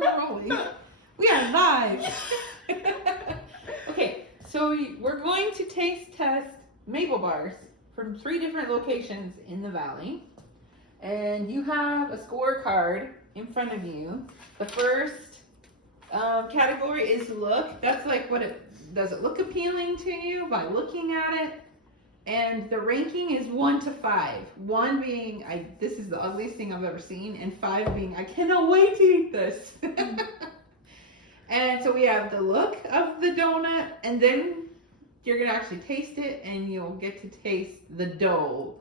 We're rolling. We are live. Okay, so we're going to taste test maple bars from 3 different locations in the valley. And you have a scorecard in front of you. The first category is look. That's like does it look appealing to you by looking at it? And the ranking is 1 to 5. 1 being this is the ugliest thing I've ever seen, and 5 being I cannot wait to eat this. And so we have the look of the donut, and then you're gonna actually taste it, and you'll get to taste the dough.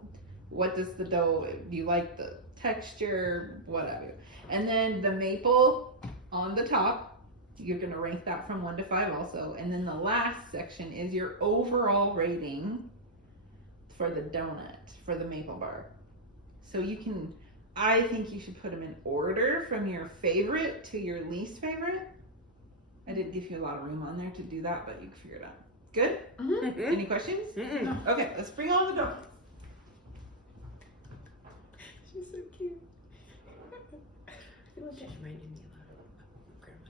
What does the dough? Do you like the texture? Whatever. And then the maple on the top, you're gonna rank that from 1 to 5 also. And then the last section is your overall rating for the donut, for the maple bar. So I think you should put them in order from your favorite to your least favorite. I did give you a lot of room on there to do that, but you can figure it out. Good? Mm-hmm. Any questions? Mm-mm. No. Okay, let's bring on the donuts. She's so cute. I feel like that reminded me a lot of Grandma.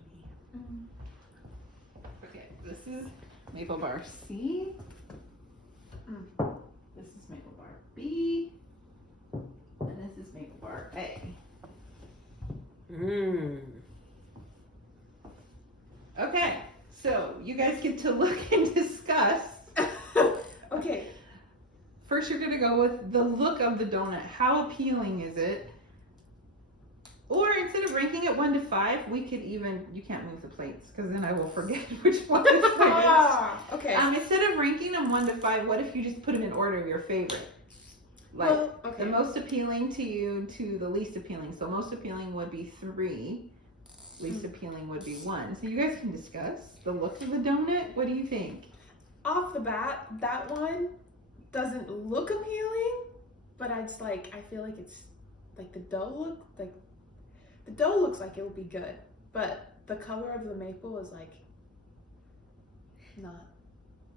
Mm-hmm. Okay, this is maple bar C. This is maple bar B. And this is maple bar A. Okay, so you guys get to look and discuss. Okay. First, you're gonna go with the look of the donut. How appealing is it? Or instead of ranking it 1 to 5, we could even, you can't move the plates because then I will forget which one is first. Okay. Instead of ranking them 1 to 5, what if you just put them in order of your favorite? Like the most appealing to you to the least appealing. So most appealing would be 3. Least appealing would be 1. So you guys can discuss the look of the donut. What do you think? Off the bat, that one doesn't look appealing, but I feel like it's like the dough looks like it will be good, but the color of the maple is like not.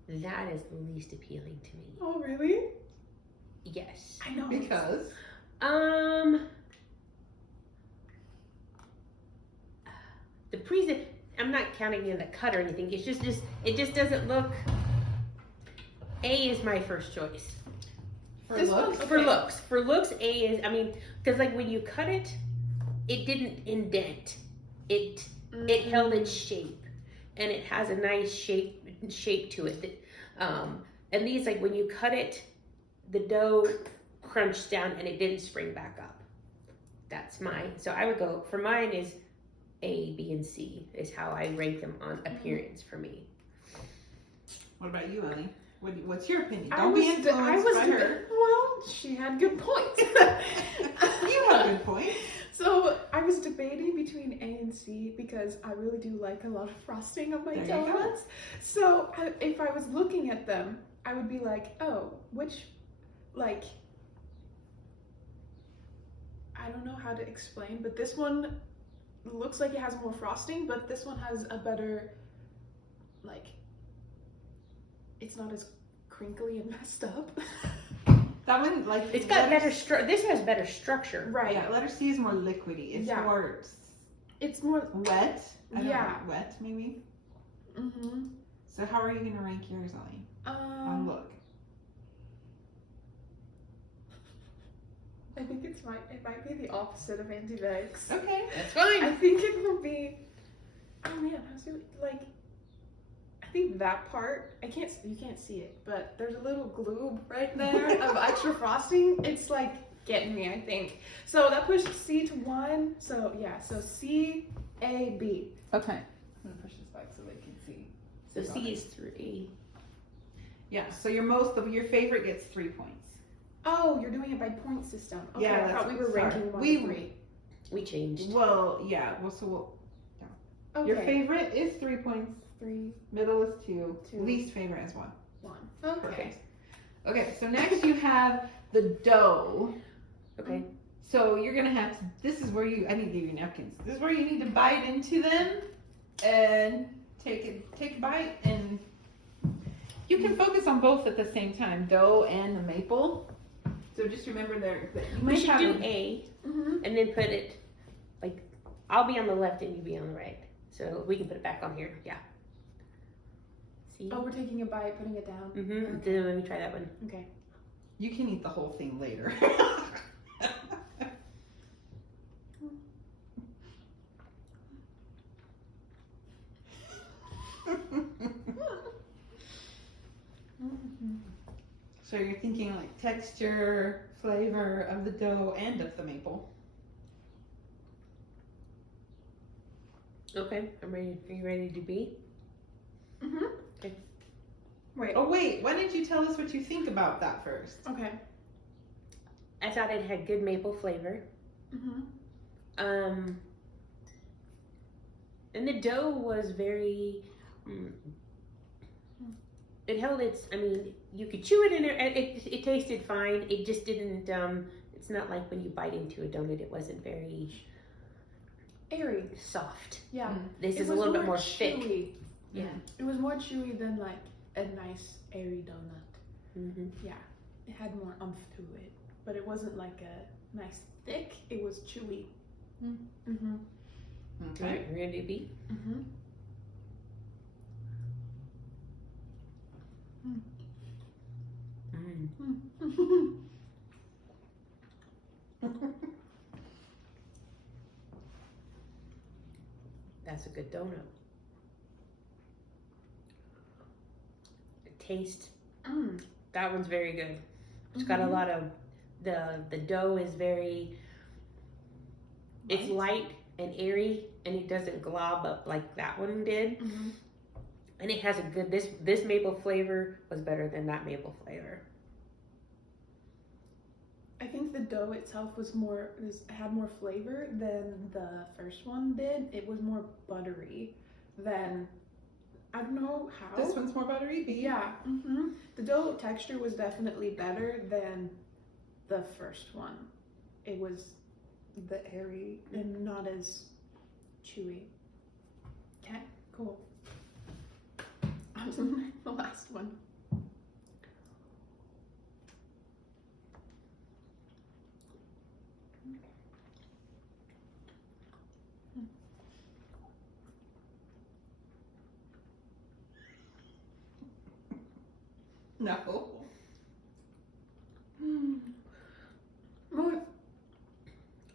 That is the least appealing to me. Oh, really? Yes. I know. Because? I'm not counting in the cut or anything. It's just it just doesn't look. A is my first choice. For looks? For looks, A is. I mean, because like when you cut it, it didn't indent. It held its shape, and it has a nice shape to it. And these, like when you cut it, the dough crunched down and it didn't spring back up. That's mine. So I would go for mine is A, B, and C is how I rank them on appearance for me. What about you, Ellie? What's your opinion? Don't be influenced by her. Well, she had good points. You have good points. So I was debating between A and C because I really do like a lot of frosting on my donuts. So if I was looking at them, I would be like, oh, which, like, I don't know how to explain, but this one looks like it has more frosting, but this one has a better, like, it's not as crinkly and messed up. That one, like, it's got better this has better structure. Right. Yeah, letter C is more liquidy. It's more. It's more wet. Wet maybe. Mhm. So how are you gonna rank yours, Ellie? On look. I think it might be the opposite of anti-bags. Okay, that's fine. I think it will be. Oh man, I think that part, you can't see it, but there's a little gloob right there of extra frosting. It's like getting me, I think. So that pushed C to 1. So yeah, so C, A, B. Okay. I'm gonna push this back so they can see. So C is 3. Yeah. So your favorite gets 3 points. Oh, you're doing it by point system. Okay, Yeah, I thought we were ranking 1 to 3. We changed. Well, yeah. Okay. Your favorite is 3 points. 3. Middle is 2. Least favorite is 1. 1. Okay. Perfect. Okay, so next you have the dough. Okay. So you're gonna have to. I need to give you napkins. This is where you need to bite into them and take a bite, and you can focus on both at the same time, dough and the maple. So just remember that you might We should do A, Mm-hmm. and then put it like I'll be on the left and you be on the right. So we can put it back on here. Yeah. See? Oh, we're taking a bite, putting it down. Mm-hmm. Then let me try that one. Okay. You can eat the whole thing later. So you're thinking like texture, flavor of the dough and of the maple. Okay, I'm ready. Are you ready to be? Mhm. Okay. Wait. Oh wait, why didn't you tell us what you think about that first? Okay. I thought it had good maple flavor. Mhm. And the dough was very. It held its. I mean, you could chew it and it tasted fine. It just didn't. It's not like when you bite into a donut. It wasn't very Airy. soft. Yeah. This It is a was little bit more chewy. thick. Yeah. It was more chewy than like a nice airy donut. Mm-hmm. Yeah. It had more umph to it, but it wasn't like a nice thick. It was chewy. Mhm. All right, we're ready to be. Mhm. Mm. That's a good donut. Taste. That one's very good. It's got a lot of the dough is very. It's light and airy, and it doesn't glob up like that one did. Mhm. And it has a good. This maple flavor was better than that maple flavor. I think the dough itself had more flavor than the first one did. It was more buttery than, I don't know how. This one's more buttery. Yeah. Mhm. The dough texture was definitely better than the first one. It was the airy and not as chewy. Okay, cool. On to the last one. No.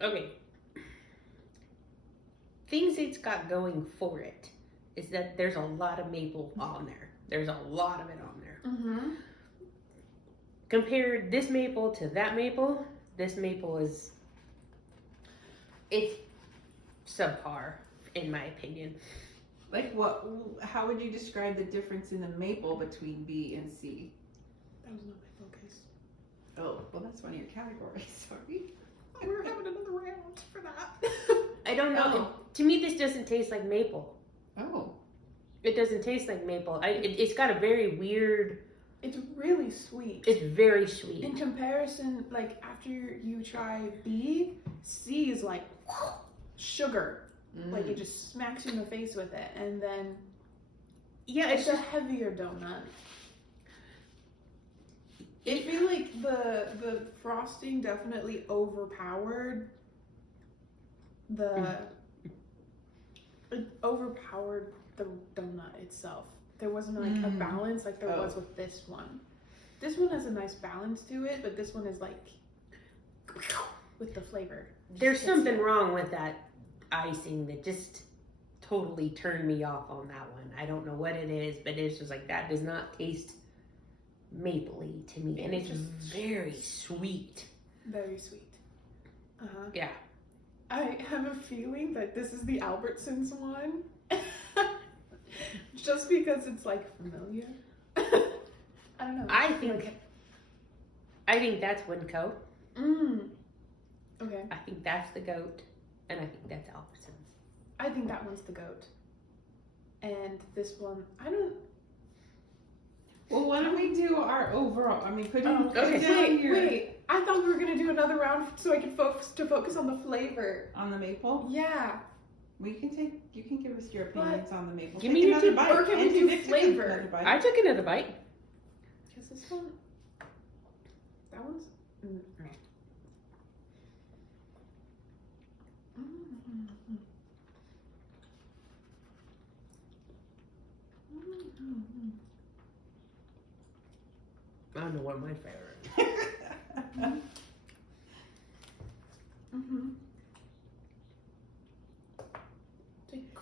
Okay. Things it's got going for it is that there's a lot of maple on there. There's a lot of it on there. Mm-hmm. Compare this maple to that maple, this maple is, it's subpar, in my opinion. Like what? How would you describe the difference in the maple between B and C? That was not my focus. Oh, well, that's one of your categories. Sorry. We're having another round for that. I don't know. Oh. To me, this doesn't taste like maple. Oh. It doesn't taste like maple. It's got a very weird. It's really sweet. It's very sweet. In comparison, like after you try B, C is like sugar. Like it just smacks you in the face with it, and then Yeah, it's a heavier donut. I feel like the frosting definitely overpowered it overpowered the donut itself. There wasn't like a balance like there was with this one. This one has a nice balance to it, but this one is like with the flavor. There's something wrong with that icing that just totally turned me off on that one. I don't know what it is, but it's just like that does not taste mapley to me, and it's very sweet. Very sweet. Yeah. I have a feeling that this is the Albertsons one. Just because it's like familiar. I don't know. I think that's WinCo. Okay. I think that's the goat, and I think that's Albertsons. I think that one's the goat. And this one, I don't. Well, why don't we do our overall? I mean, put it okay. down here Wait. I thought we were gonna do another round so I could focus on the flavor. on the maple. Yeah. You can give us your opinions on the maple. Give Take me your another two- bite. or can we And do Vic took flavor? another bite. I took another bite. Because this one, that one's. I don't know what my favorite is. Mm-hmm.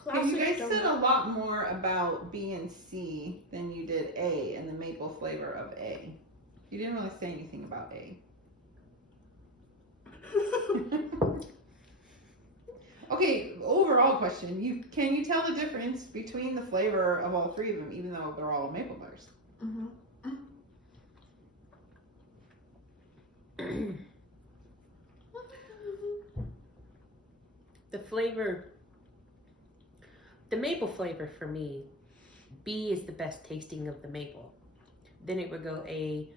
Yeah, you guys said a lot more about B and C than you did A and the maple flavor of A. You didn't really say anything about A. Okay, overall question. Can you tell the difference between the flavor of all three of them, even though they're all maple bars? Mm-hmm. The flavor, the maple flavor for me, B is the best tasting of the maple. Then it would go A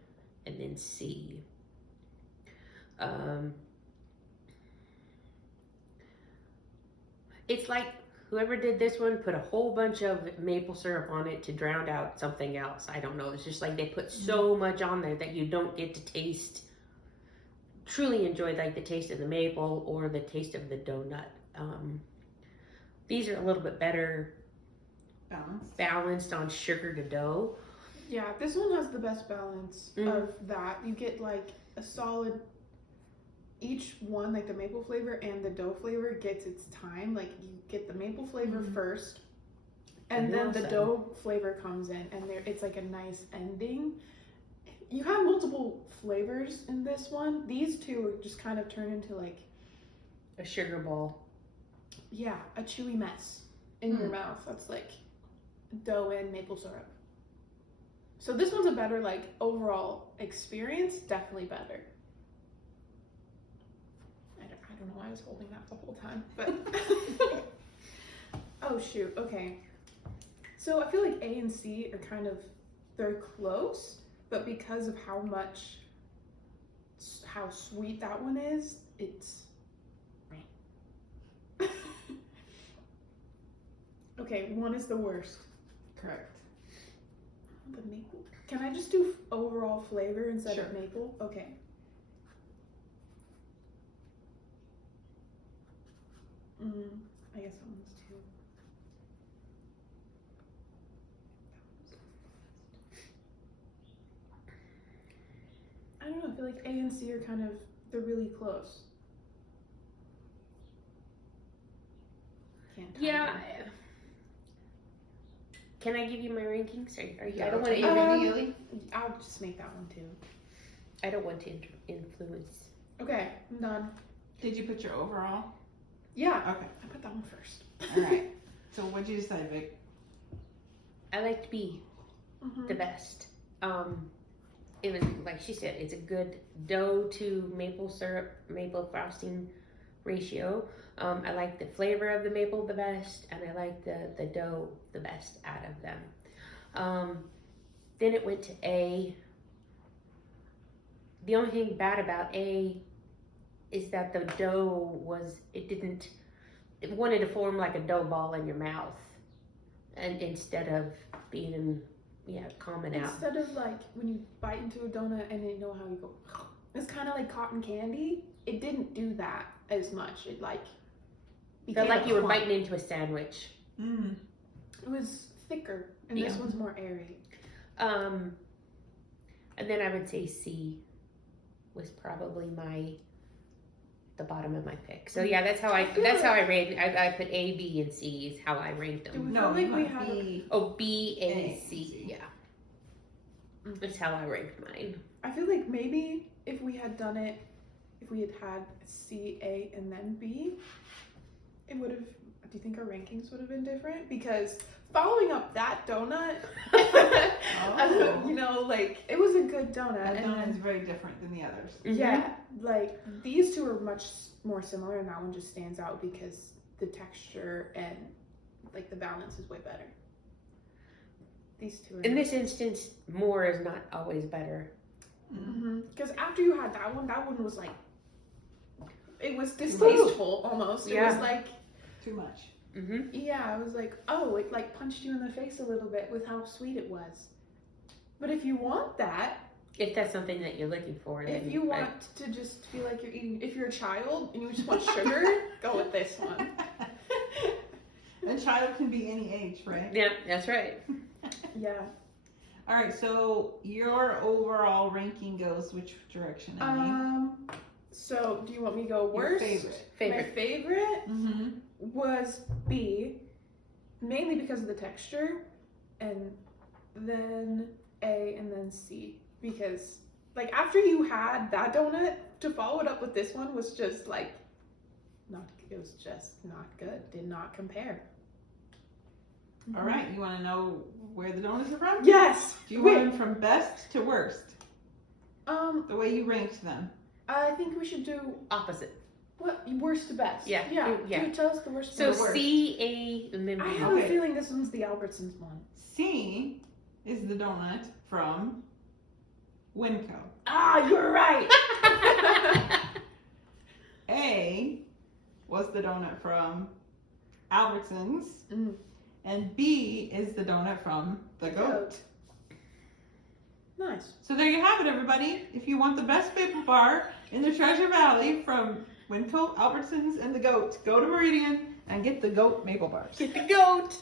and then C. It's like whoever did this one put a whole bunch of maple syrup on it to drown out something else. I don't know. It's just like they put so much on there that you don't get to taste, truly enjoy like the taste of the maple or the taste of the donut. These are a little bit better balanced on sugar to dough. Yeah, this one has the best balance of that. You get like a solid, each one, like the maple flavor and the dough flavor gets its time. Like you get the maple flavor first, and then the dough flavor comes in, and it's like a nice ending. You have multiple flavors in this one. These two just kind of turn into like a sugar ball. Yeah, a chewy mess in your mouth. That's like dough and maple syrup. So this one's a better like overall experience. Definitely better. I don't know why I was holding that the whole time, but oh shoot. Okay. So I feel like A and C are kind of, they're close, but because of how sweet that one is, it's okay, one is the worst. Correct. The maple. Can I just do overall flavor instead of maple? Okay. I guess that one's too. I don't know. I feel like A and C are kind of, they're really close. Can't Yeah. Can I give you my rankings? Are you, I don't want want to to. immediately. I'll just make that one too. I don't want to influence. Okay, I'm done. Did you put your overall? Yeah. Okay. I put that one first. All right. So what'd you decide, Vic? I liked B the best. It was like she said, it's a good dough to maple syrup, maple frosting ratio. I like the flavor of the maple the best, and I like the dough the best out of them. Then it went to A. The only thing bad about A is that the dough it wanted to form like a dough ball in your mouth, and instead of being common out. Instead of like when you bite into a donut and you know how you go, it's kind of like cotton candy. It didn't do that as much. It like felt like you were biting into a sandwich. It was thicker, and this one's more airy. And then I would say C was probably the bottom of my pick. So yeah, that's how I rated. I put A, B, and C is how I ranked them. No, like we had B. Oh, B, A, C. Yeah, that's how I ranked mine. I feel like maybe if we had done it, if we had C, A, and then B, it would have. Do you think our rankings would have been different? Because following up that donut, you know, like it was a good donut. That donut is very different than the others. Yeah, like these two are much more similar, and that one just stands out because the texture and like the balance is way better. These two are in this instance, more is not always better. Because after you had that one was like, it was distasteful almost. It was like too much. Yeah, I was like, oh, it like punched you in the face a little bit with how sweet it was. But if you want that, if that's something that you're looking for, if you want to just feel like you're eating, if you're a child and you just want sugar, go with this one. A child can be any age, right? Yeah, that's right. Yeah. All right, so your overall ranking goes which direction, Amy? So do you want me to go Your worst? favorite. My favorite Mm-hmm. was B, mainly because of the texture, and then A, and then C, because like after you had that donut, to follow it up with this one was just like it was just not good. Did not compare. All right, you want to know where the donuts are from? Yes. Do you want them from best to worst? The way you ranked them. I think we should do Opposite. what worst to best. Yeah. Yeah. Tell us the worst. So to the worst. C, A, and then I B. have Okay. a feeling this one's the Albertsons one. C is the donut from WinCo. Ah, you're right. A was the donut from Albertsons. Mm. And B is the donut from the goat. Nice. So there you have it, everybody. If you want the best maple bar in the Treasure Valley from WinCo, Albertsons, and the goat, go to Meridian and get the goat maple bars. Get the goat.